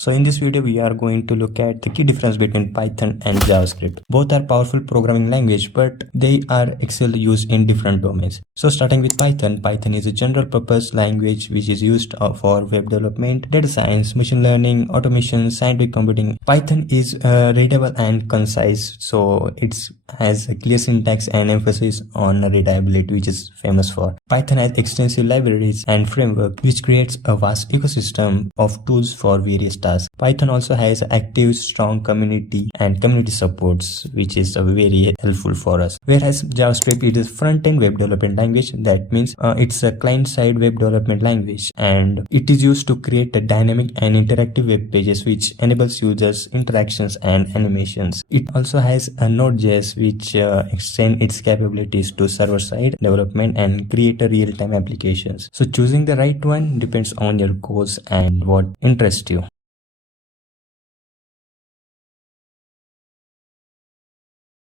So in this video, we are going to look at the key difference between Python and JavaScript. Both are powerful programming language, but they are excellently used in different domains. So starting with Python, Python is a general purpose language which is used for web development, data science, machine learning, automation, scientific computing. Python is readable and concise, so it has a clear syntax and emphasis on readability, which is famous for. Python has extensive libraries and framework which creates a vast ecosystem of tools for various tasks. Python also has active, strong community and community supports, which is very helpful for us. Whereas JavaScript is a front-end web development language. That means it's a client-side web development language, and it is used to create a dynamic and interactive web pages, which enables users interactions and animations. It also has a Node.js, which extends its capabilities to server-side development and create a real-time applications. So choosing the right one depends on your goals and what interests you.